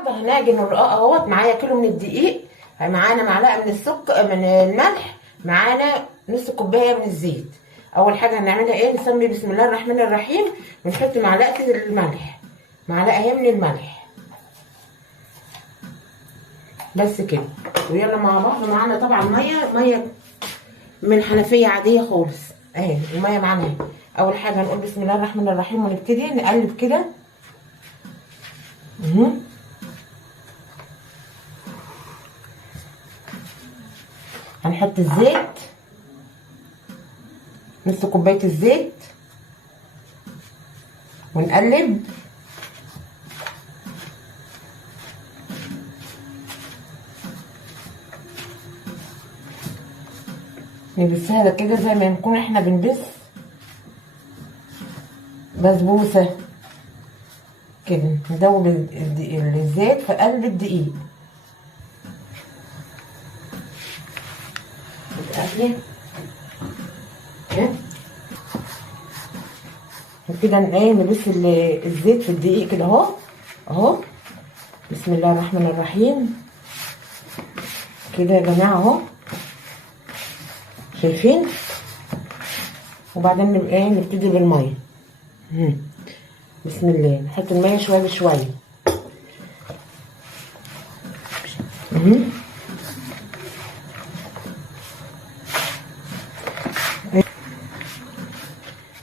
النهارده هنعجن الرقاق اهوت. معايا كيلو من الدقيق، معانا معلقه من السكر من الملح، معانا نص كوبايه من الزيت. اول حاجه هنعملها ايه؟ نسمي بسم الله الرحمن الرحيم ونحط معلقه الملح، معلقه اهي من الملح بس كده. ويلا مع بعض. معانا طبعا ميه من الحنفيه عاديه خالص اهي، الميه معانا اهي. اول حاجه هنقول بسم الله الرحمن الرحيم ونبتدي نقلب كده. هنحط الزيت، نص كوبايه الزيت، ونقلب. نبسها كده زي ما نكون احنا بنبس بسبوسه كده. ندوب الزيت في قلب الدقيق كده. ايه، نبص الزيت في الدقيق كده اهو. بسم الله الرحمن الرحيم كده يا جماعه اهو، شايفين؟ وبعدين نبقى نبتدي بالميه. بسم الله. نحط الميه شويه بشويه.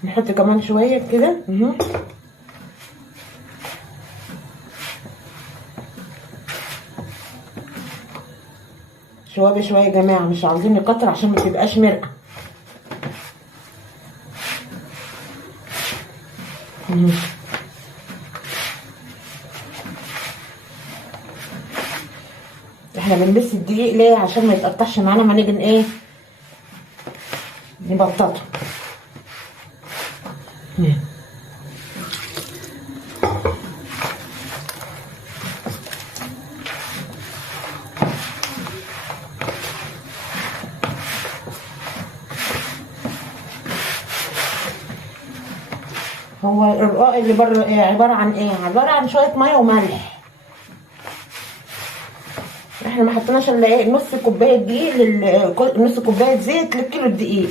نحط كمان شويه كده. شويه بشويه يا جماعه، مش عاوزين نكتر عشان ما تبقاش مرقه. احنا بنبس الدقيق ليه؟ عشان ما يتقطعش معانا ما نيجي ايه نبططه. هو الرقاق اللي بره ايه؟ عباره عن ايه؟ عباره عن شويه ميه وملح. احنا ما حطيناش الا ايه؟ نص كوبايه دقيق نص كوبايه زيت للكيلو الدقيق.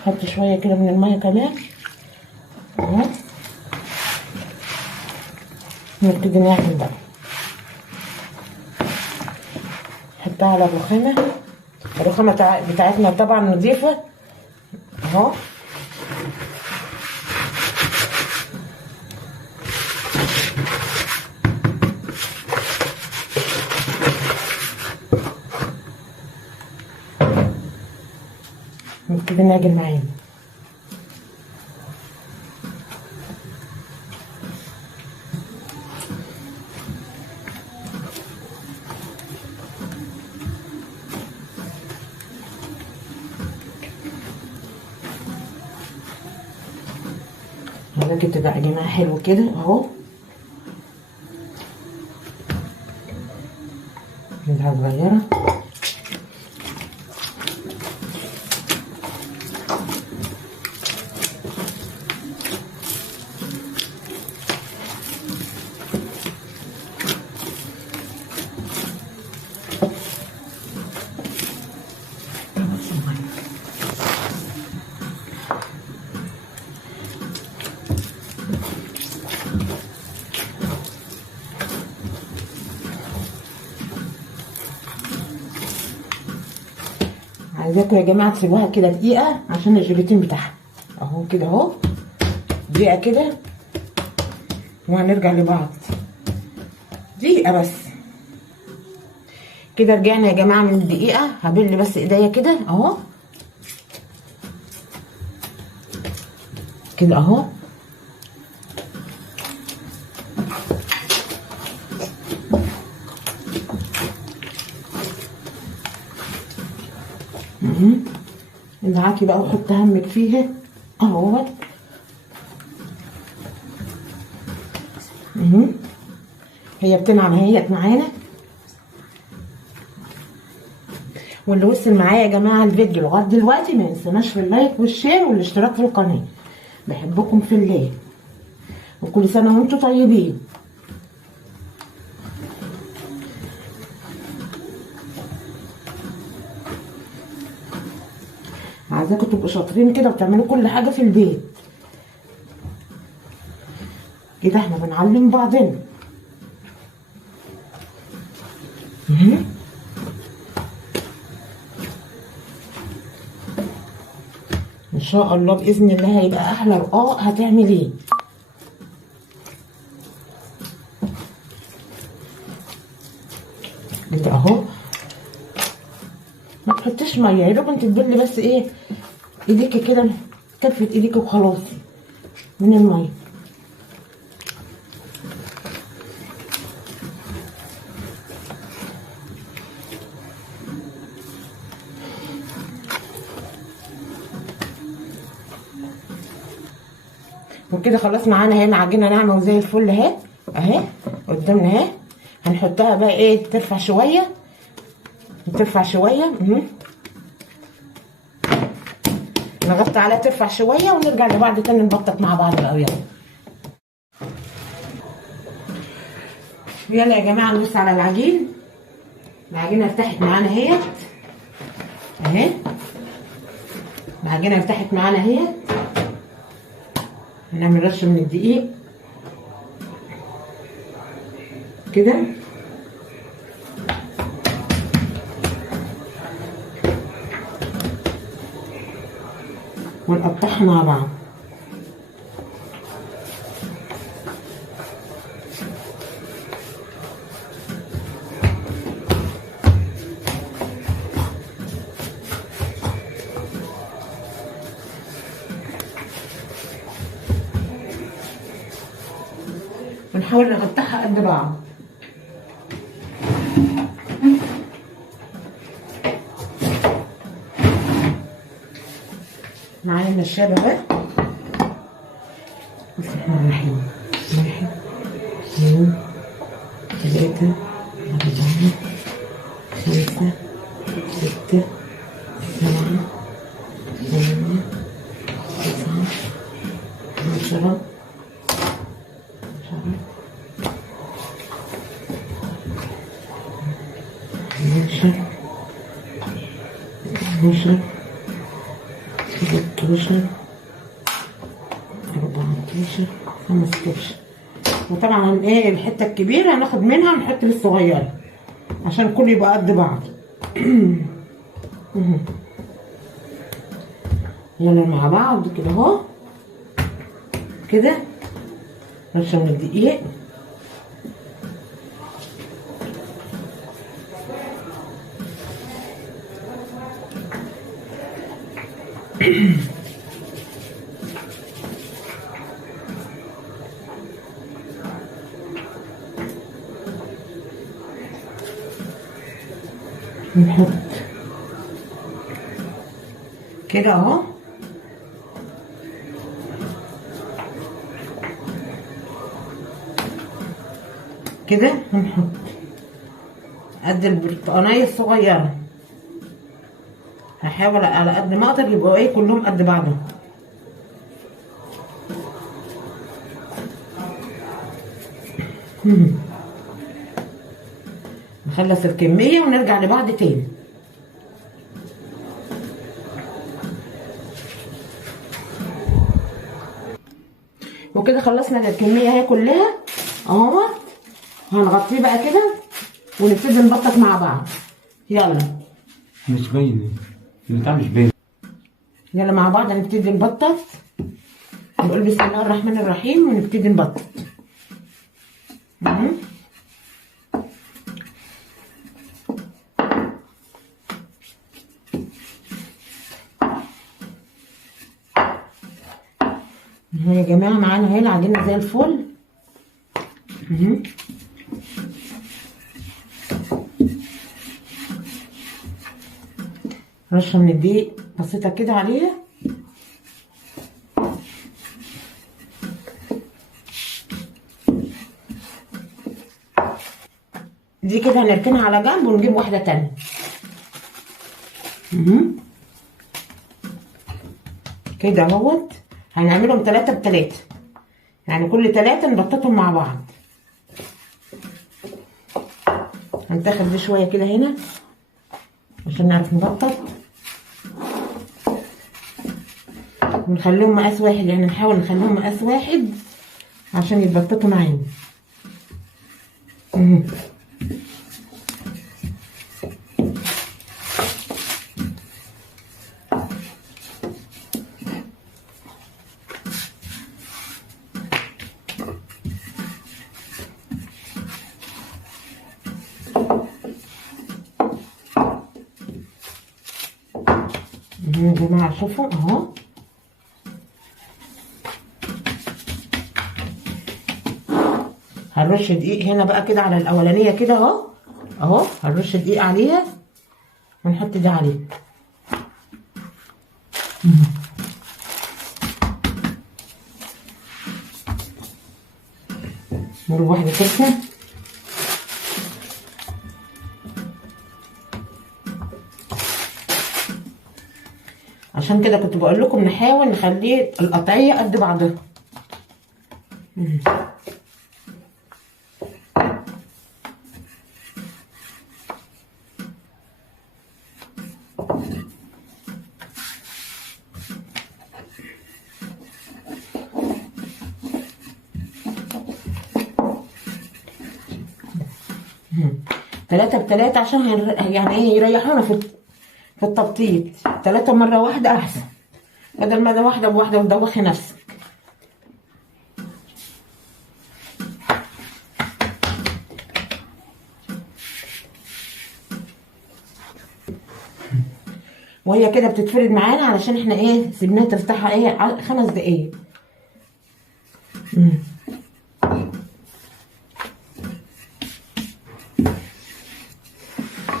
نحط شويه كده من الميه كمان اهو. نبتدي نعمل بقى. نحطها على الرخامه بتاعتنا طبعا نضيفه اهو. نبتدي نعجن معانا. ممكن تبقى عجينها حلو كده اهو. نزعه صغيره. عايزاكم يا جماعه تسيبوها كده دقيقه عشان الجيلاتين بتاعها اهو كده اهو. دقيقه كده وهنرجع لبعض. دقيقه بس كده. رجعنا يا جماعه من الدقيقه. هبل بس ايديا كده اهو كده اهو. ادعكي بقى وحط همك فيها اهو. هي بتنعم اهيت معانا. واللي وصل معايا يا جماعه الفيديو لغايه دلوقتي ما ينسوناش في اللايك والشير والاشتراك في القناه. بحبكم في الله. وكل سنه وانتم طيبين. عايزاكم تبقوا شاطرين كده وتعملوا كل حاجه في البيت كده، احنا بنعلم بعضنا. ان شاء الله باذن الله هيبقى احلى رقاق هتعمليه. كده اهو، ما تحطيش ميه، يا دوب انت تبلي بس ايه ايديكي كده، كفه ايديكي وخلاص من الميه. وكده خلاص معانا هنا عجينه ناعمه وزي الفل اهي، اهي قدامنا اهي. هنحطها بقى ايه ترفع شويه، ترفع شويه. نغطي عليها ترفع شويه ونرجع لبعض تاني نبطط مع بعض بقى. يلا يا جماعه نبص على العجين. العجينه ارتاحت معانا اهيت اهي، العجينه ارتاحت معانا اهيت. هنعمل رشه من الدقيق كده، ونقطعها مع بعض. ونحاول نقطعها قد بعض. معايا النشابة اهي. بسم الله الرحمن الرحيم. 1 2 3 4 5 6 7 8 9 10 12 13 14 15. وطبعا ايه الحته الكبيره هناخد منها نحط للصغيره عشان كله يبقى قد بعض. يلا مع بعض كده اهو، كده رشه من الدقيق. نحط كده اهو، كده هنحط قد البرتقانية الصغيرة. هحاول على قد ما اقدر يبقوا ايه كلهم قد بعضهم. نخلص الكمية ونرجع لبعض تاني. وكده خلصنا الكمية اهي كلها اهوت. هنغطيه بقى كده ونبتدي نبطط مع بعض. يلا مش باين البتاع، مش باين. يلا مع بعض هنبتدي نبطط. نقول بسم الله الرحمن الرحيم ونبتدي نبطط. يا جماعه معانا اهي العجينه زي الفل. رشه من الدقيق بسيطه كده عليها. دي كده هنركنها على جنب ونجيب واحده تانية. كده اهوت هنعملهم 3 ب3. يعني كل 3 نبططهم مع بعض. هنتاخد دي شويه كده هنا عشان نعرف نبطط، ونخليهم مقاس واحد، يعني نحاول نخليهم مقاس واحد عشان يتبططوا معانا. يا جماعه شوفوا اهو، هنرش دقيق هنا بقى كده على الاولانيه كده اهو اهو، هنرش دقيق عليها ونحط دي عليه. نقول واحده كده عشان كده كنت بقول لكم نحاول نخليه القطعيه قد بعضها. تلاتة بتلاتة عشان يعني ايه يريحونا في التبطيط. 3 مرة واحدة أحسن، بدل ما ده واحدة بواحدة وتدوخي نفسك. وهي كده بتتفرد معانا علشان احنا ايه سيبناها تفتحها ايه 5 دقايق.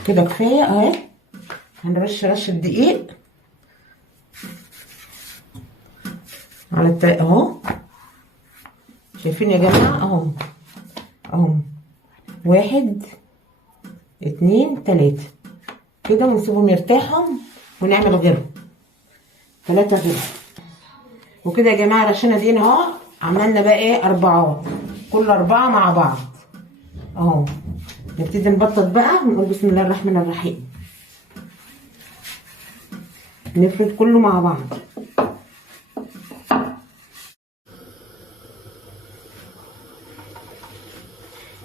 كده كفايه اهي. هنرش رشه دقيق على اهو، شايفين يا جماعه اهو اهو، 1 2 3 كده، ونسيبهم يرتاحوا ونعمل غيرهم 3 غيرهم. وكده يا جماعه رشينا دي اهو، عملنا بقى ايه 4، كل 4 مع بعض اهو. نبتدي نبطط بقى ونقول بسم الله الرحمن الرحيم، نفرد كله مع بعض.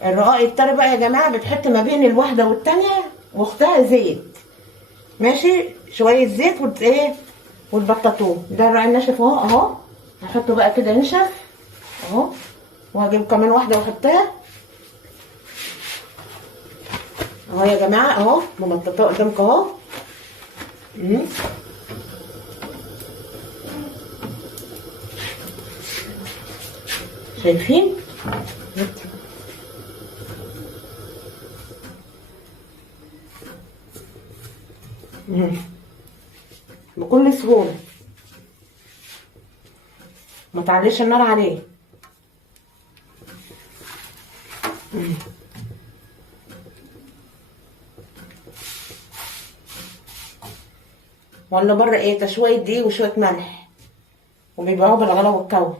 الرقاق التاني بقى يا جماعه بتحط ما بين الواحده والتانيه واختها زيت، ماشي، شويه زيت ايه وتبططوه. ده الرقاق الناشف اهو اهو، هحطه بقى كده ينشف اهو، وهجيب كمان واحده واحطها اهو يا جماعه اهو، مبططاه قدامكم اهو. شايفين بكل سهوله، ما تعليش النار عليه. ولا بره ايه تشويه دقيق وشويه ملح وبيبيعوه بالغلا والكو.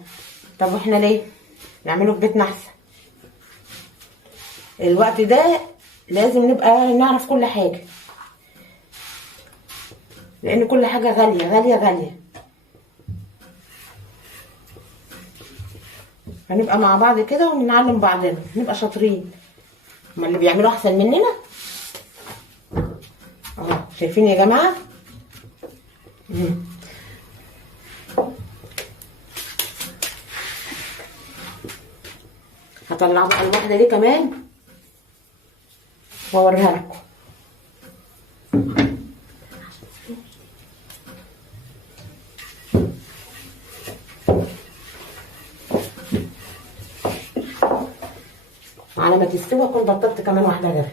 طب واحنا ليه نعمله في بيتنا احسن؟ الوقت ده لازم نبقى نعرف كل حاجه، لان كل حاجه غاليه غاليه غاليه. هنبقى مع بعض كده ونعلم بعضنا، نبقى شاطرين. هما اللي بيعملوا احسن مننا اهو، شايفين يا جماعه. هطلع بقى الواحده دي كمان واوريها لكم. على ما تستوي اكون بطلت كمان واحده غيرها.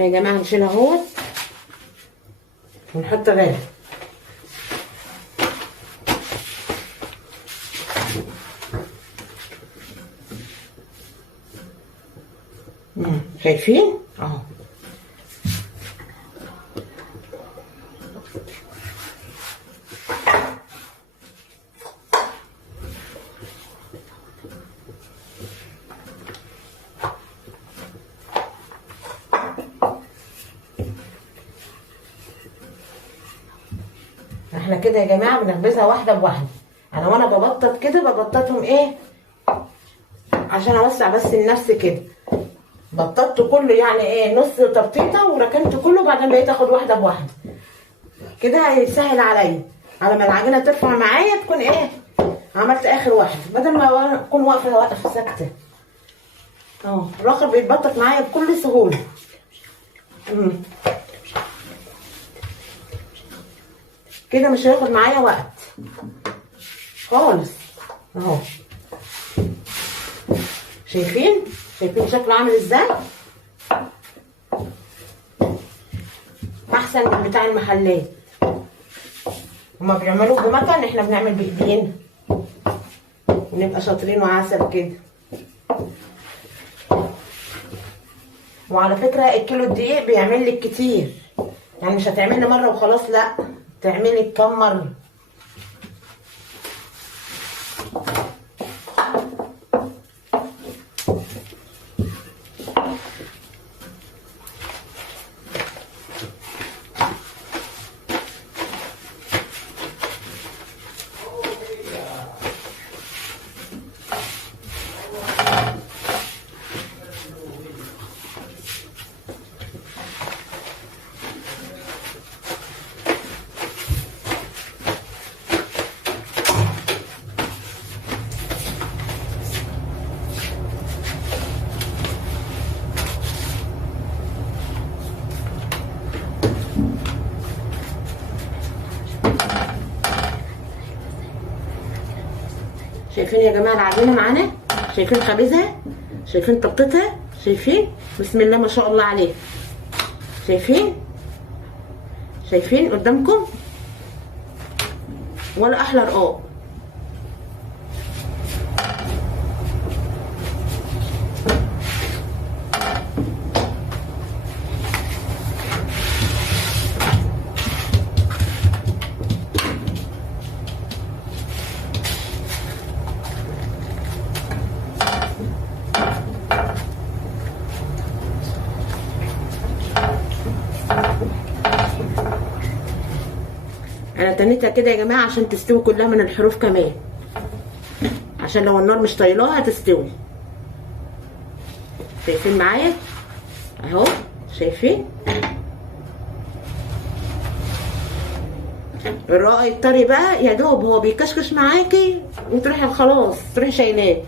يلا يا جماعه نشيلها اهوت ونحط غيرها. شايفين اهو. احنا كده يا جماعه بنخبزها واحده بواحده. انا وانا ببطط كده ببططهم ايه عشان اوسع بس لنفسي كده. بططت كله يعني ايه نص تبطيطه وركنت كله، بعدين بقيت اخد واحده بواحده كده هيسهل عليا على ما العجينه ترفع معايا تكون ايه عملت اخر واحده، بدل ما اكون واقفه ساكته. اهو الاخر بيتبطط معايا بكل سهوله. كده مش هياخد معايا وقت خالص اهو. شايفين شكله عامل ازاي؟ احسن من بتاع المحلات. هما بيعملوه بمكن، احنا بنعمل بايدينا ونبقى شاطرين وعسل كده. وعلى فكره الكيلو الدقيق بيعمل لك كتير، يعني مش هتعملي مره وخلاص، لا تعملي كام مره. شايفين يا جماعه العجينه معانا؟ شايفين خبيزها؟ شايفين طبطتها؟ شايفين؟ بسم الله ما شاء الله عليها. شايفين قدامكم؟ ولا احلى رقاق. انا تنيتها كده يا جماعه عشان تستوي كلها من الحروف كمان، عشان لو النار مش طايلاها هتستوي. شايفين معايا اهو؟ شايفين الرقاق الطري بقى يا دوب هو بيكشكش معاكي وتروحي خلاص تروحي شايلاه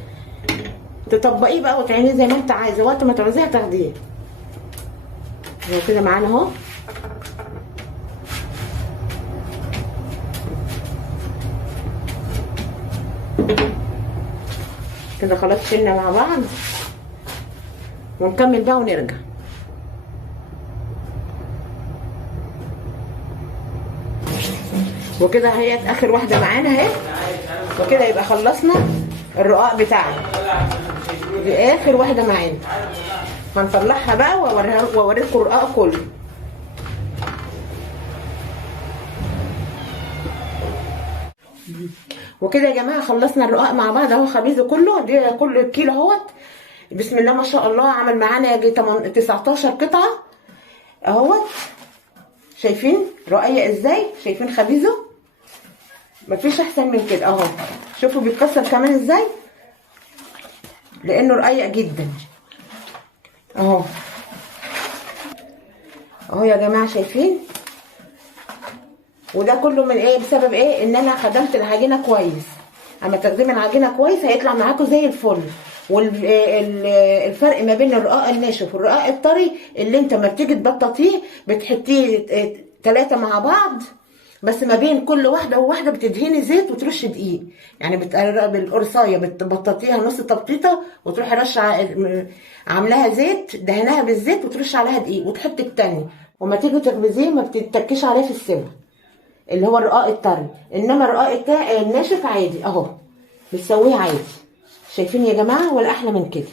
تطبقيه بقى وتعمليه زي ما انت عايزه، وقت ما تعوزيه تاخديه. هو كده معانا اهو. كده خلاص شلنا مع بعض ونكمل بقى ونرجع. وكده اهي اخر واحده معانا اهي، وكده يبقى خلصنا الرقاق بتاعنا. دي اخر واحده معانا، هنطلعها بقى واوريكم الرقاق كله. وكده يا جماعه خلصنا الرقاق مع بعض اهو، خبيزه كله دي كل الكيلو اهوت. بسم الله ما شاء الله عمل معانا يجي 19 قطعه اهوت. شايفين رقيق ازاي؟ شايفين خبيزه؟ مفيش احسن من كده اهو. شوفوا بيتكسر كمان ازاي، لانه رقيق جدا اهو. اهو يا جماعه شايفين؟ وده كله من ايه؟ بسبب ايه؟ ان انا خدمت العجينه كويس. اما تخدمي العجينه كويس هيطلع معاكم زي الفل. والفرق ما بين الرقاق الناشف والرقاق الطري اللي انت ما بتيجي تبططيه بتحطيه 3 مع بعض بس ما بين كل واحده وواحده بتدهني زيت وترش دقيق، يعني بالقرصايه بتبططيها نص تبطيطه وتروحي رشه عاملاها زيت، دهناها بالزيت وترش عليها دقيق وتحطي التانية، وما تيجي تخبزيه ما بتتكيش عليه في السوا اللي هو الرقاق الطري، انما الرقاق الناشف عادي اهو بتسويه عادي. شايفين يا جماعه ولا احلى من كده؟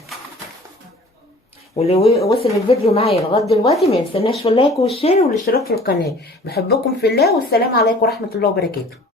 واللي وصل الفيديو معايا لغايه دلوقتي ما ينسناش في اللايك والشير والاشتراك في القناه. بحبكم في الله، والسلام عليكم ورحمه الله وبركاته.